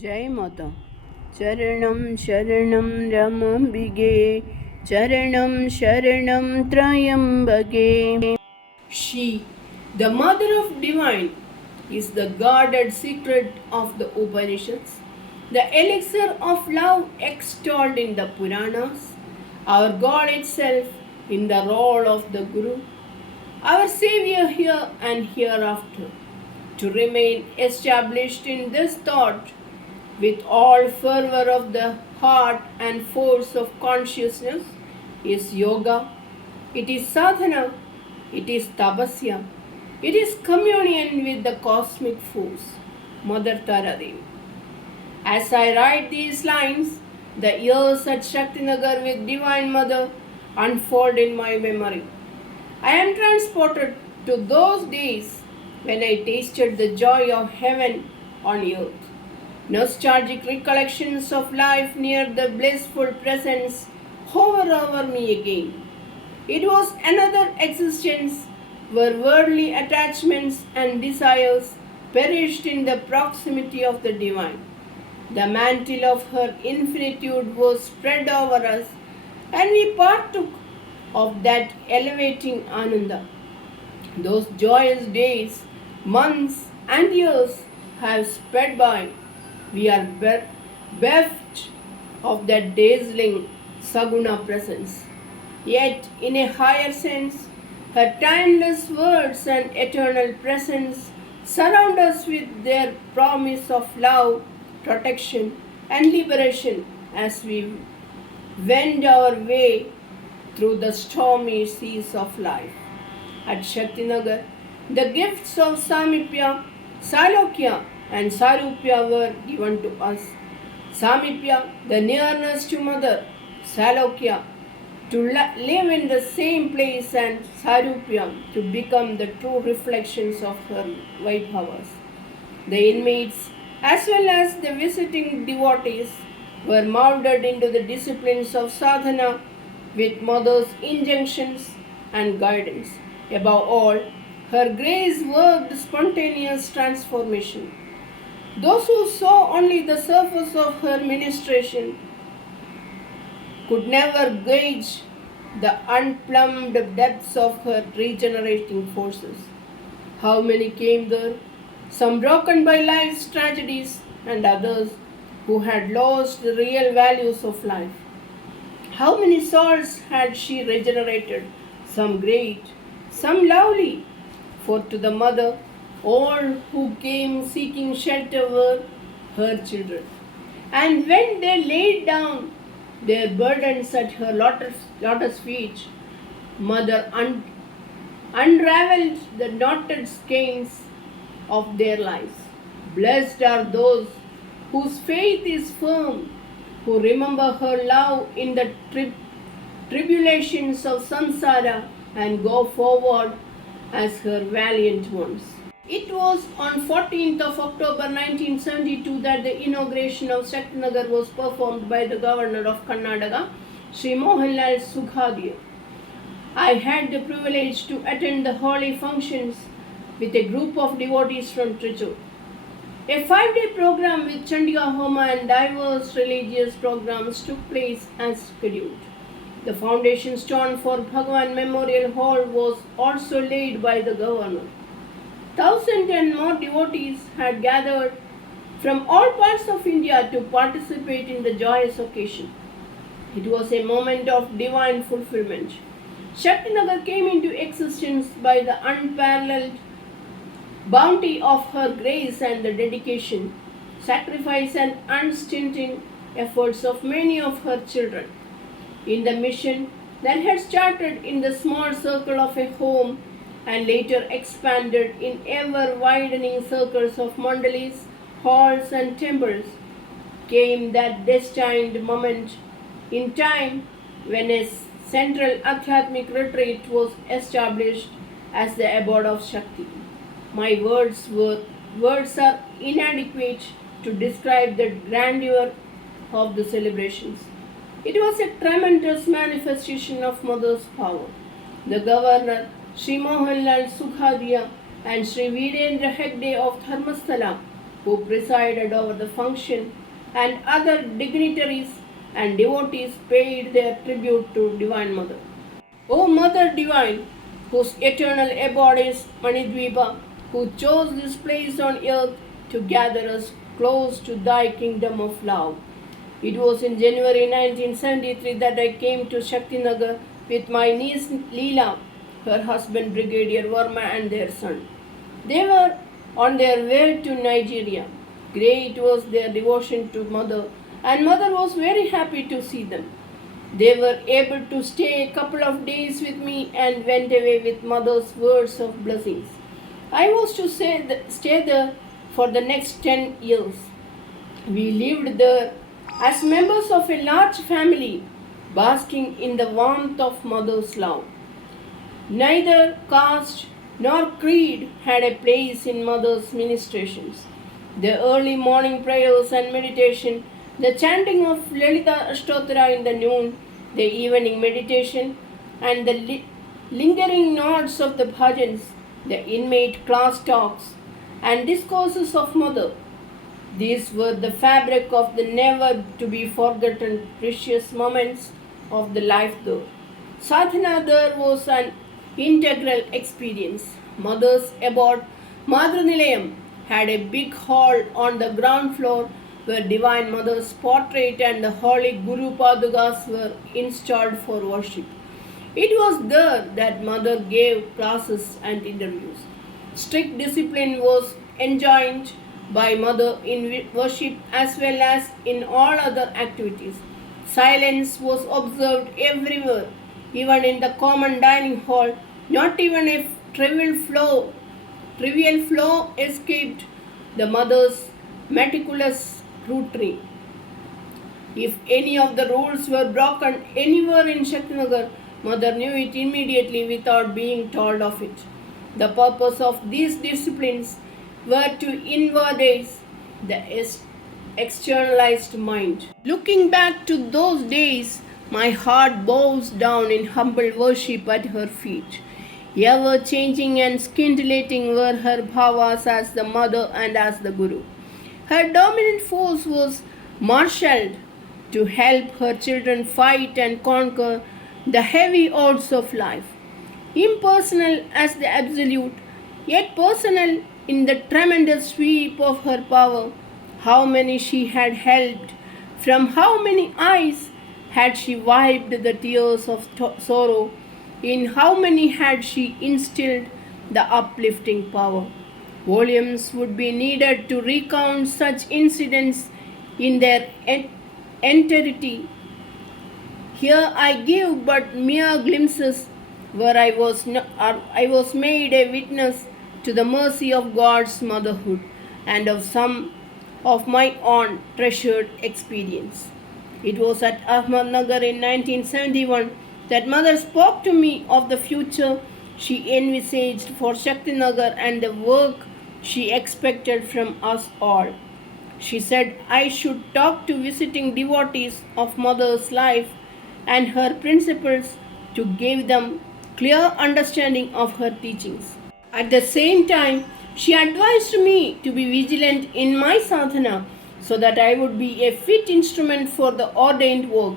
जय माता। चरणं शरणं रमाम्बिगे, चरणं शरणं त्र्यम्बके. She, the mother of divine, is the guarded secret of the Upanishads, the elixir of love extolled in the Puranas, our God itself in the role of the Guru, our Savior here and hereafter. To remain established in this thought with all fervor of the heart and force of consciousness is yoga, it is sadhana, it is tapasya, it is communion with the cosmic force, Mother Tara Devi. As I write these lines, the years at Shaktinagar with Divine Mother unfold in my memory. I am transported to those days when I tasted the joy of heaven on earth. Nostalgic recollections of life near the blissful presence hover over me again. It was another existence where worldly attachments and desires perished in the proximity of the divine. The mantle of her infinitude was spread over us, and we partook of that elevating ananda. Those joyous days, months, and years have sped by. We are bereft of that dazzling Saguna presence. Yet, in a higher sense, her timeless words and eternal presence surround us with their promise of love, protection, and liberation as we wend our way through the stormy seas of life. At Shaktinagar, the gifts of Samipya, Salokya, and Sarupya were given to us. Samipya, the nearness to Mother, Salokya, to live in the same place, and Sarupya, to become the true reflections of her Vaibhavas. The inmates, as well as the visiting devotees, were molded into the disciplines of sadhana with Mother's injunctions and guidance. Above all, her grace worked spontaneous transformation. Those who saw only the surface of her ministration could never gauge the unplumbed depths of her regenerating forces. How many came there, some broken by life's tragedies, and others who had lost the real values of life. How many souls had she regenerated, some great, some lovely, for to the mother all who came seeking shelter were her children. And when they laid down their burdens at her lotus feet, Mother unraveled the knotted skeins of their lives. Blessed are those whose faith is firm, who remember her love in the tribulations of samsara and go forward as her valiant ones. It was on 14th of October 1972 that the inauguration of Shaktinagar was performed by the Governor of Karnataka, Sri Mohanlal Sughadia. I had the privilege to attend the holy functions with a group of devotees from Trichur. A 5-day program with Chandika Homa and diverse religious programs took place as scheduled. The foundation stone for Bhagwan Memorial Hall was also laid by the governor. Thousands and more devotees had gathered from all parts of India to participate in the joyous occasion. It was a moment of divine fulfillment. Shaktinagar came into existence by the unparalleled bounty of her grace and the dedication, sacrifice, and unstinting efforts of many of her children. In the mission that had started in the small circle of a home and later expanded in ever-widening circles of mandalis, halls, and temples, came that destined moment in time when a central Adhyatmic retreat was established as the abode of Shakti. My words are inadequate to describe the grandeur of the celebrations. It was a tremendous manifestation of Mother's power. The governor, Sri Mohanlal Sughadia, and Sri Virendra Hegde of Dharmasthala who presided over the function, and other dignitaries and devotees paid their tribute to Divine Mother. O Mother Divine, whose eternal abode is Manidvipa, who chose this place on earth to gather us close to thy kingdom of love. It was in January 1973 that I came to Shaktinagar with my niece Leela, her husband Brigadier Verma, and their son. They were on their way to Nigeria. Great was their devotion to Mother, and Mother was very happy to see them. They were able to stay a couple of days with me and went away with Mother's words of blessings. I was to stay there for the next 10 years. We lived there as members of a large family, basking in the warmth of Mother's love. Neither caste nor creed had a place in Mother's ministrations. The early morning prayers and meditation, the chanting of Lalita Ashtottara in the noon, the evening meditation, and the lingering nods of the bhajans, the inmate class talks, and discourses of Mother. These were the fabric of the never to be forgotten precious moments of the life there. Sadhana there was an integral experience. Mother's abode, Madhur Nilayam, had a big hall on the ground floor where Divine Mother's portrait and the holy Guru Padukas were installed for worship. It was there that Mother gave classes and interviews. Strict discipline was enjoined by Mother in worship as well as in all other activities. Silence was observed everywhere, even in the common dining hall. Not even a trivial flaw escaped the Mother's meticulous scrutiny. If any of the rules were broken anywhere in Shaktinagar, Mother knew it immediately without being told of it. The purpose of these disciplines were to invades the externalized mind. Looking back to those days, my heart bows down in humble worship at her feet. Ever changing and scintillating were her bhavas as the Mother and as the Guru. Her dominant force was marshaled to help her children fight and conquer the heavy odds of life. Impersonal as the absolute, yet personal in the tremendous sweep of her power, how many she had helped, from how many eyes had she wiped the tears of sorrow, in how many had she instilled the uplifting power. Volumes would be needed to recount such incidents in their entirety. Here I give but mere glimpses where I was made a witness to the mercy of God's motherhood and of some of my own treasured experience. It was at Ahmednagar in 1971 that Mother spoke to me of the future she envisaged for Shaktinagar and the work she expected from us all. She said I should talk to visiting devotees of Mother's life and her principles to give them clear understanding of her teachings. At the same time, she advised me to be vigilant in my sadhana so that I would be a fit instrument for the ordained work.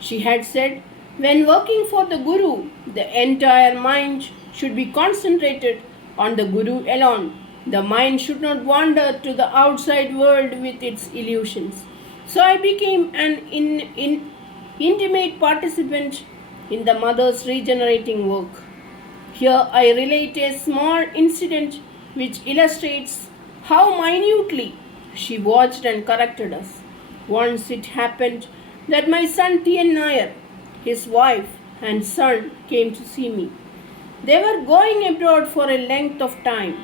She had said, when working for the Guru, the entire mind should be concentrated on the Guru alone. The mind should not wander to the outside world with its illusions. So I became an intimate participant in the Mother's regenerating work. Here I relate a small incident which illustrates how minutely she watched and corrected us. Once it happened that my son T.N. Nair, his wife and son came to see me. They were going abroad for a length of time.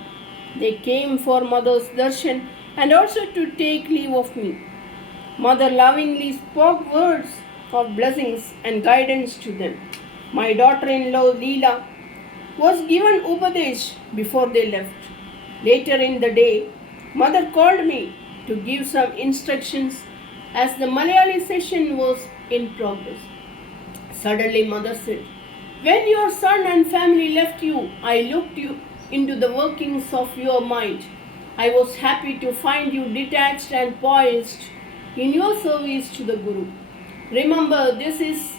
They came for Mother's darshan and also to take leave of me. Mother lovingly spoke words of blessings and guidance to them. My daughter-in-law Leela was given upadesh before they left. Later in the day, Mother called me to give some instructions as the Malayali session was in progress. Suddenly Mother said, when your son and family left you, I looked into the workings of your mind. I was happy to find you detached and poised in your service to the Guru. Remember, this is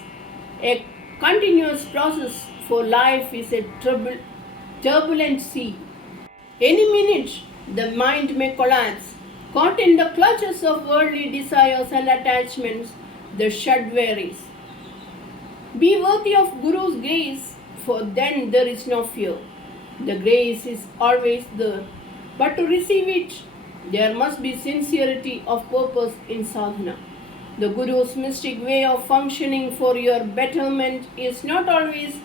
a continuous process, for life is a turbulent sea. Any minute, the mind may collapse. Caught in the clutches of worldly desires and attachments, the shad varies. Be worthy of Guru's grace, for then there is no fear. The grace is always there, but to receive it, there must be sincerity of purpose in sadhana. The Guru's mystic way of functioning for your betterment is not always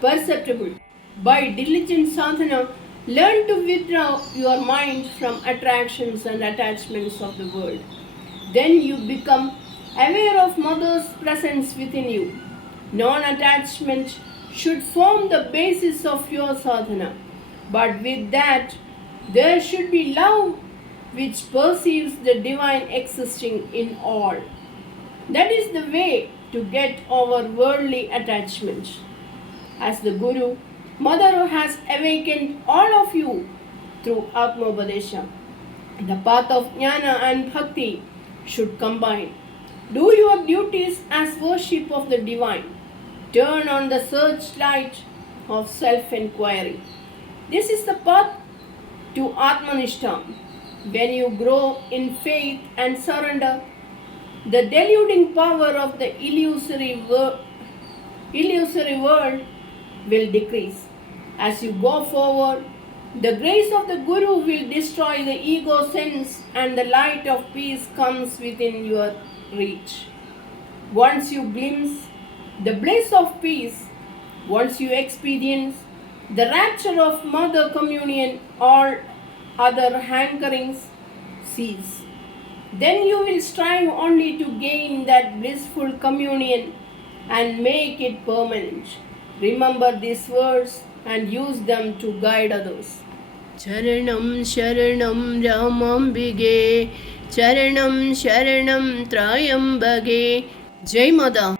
perceptible. By diligent sadhana, learn to withdraw your mind from attractions and attachments of the world. Then you become aware of Mother's presence within you. Non-attachment should form the basis of your sadhana, but with that, there should be love which perceives the divine existing in all. That is the way to get over worldly attachment. As the Guru, Mother has awakened all of you through Atmopadesha. The path of Jnana and Bhakti should combine. Do your duties as worship of the divine. Turn on the searchlight of self-inquiry. This is the path to Atmanishta. When you grow in faith and surrender, the deluding power of the illusory world will decrease. As you go forward, the grace of the Guru will destroy the ego sense and the light of peace comes within your reach. Once you glimpse the bliss of peace, once you experience the rapture of Mother Communion, all other hankerings cease. Then you will strive only to gain that blissful communion and make it permanent. Remember these words and use them to guide others. Charanam Sharanam Ramambige, Charanam Sharanam Trayambage. Jai Mother.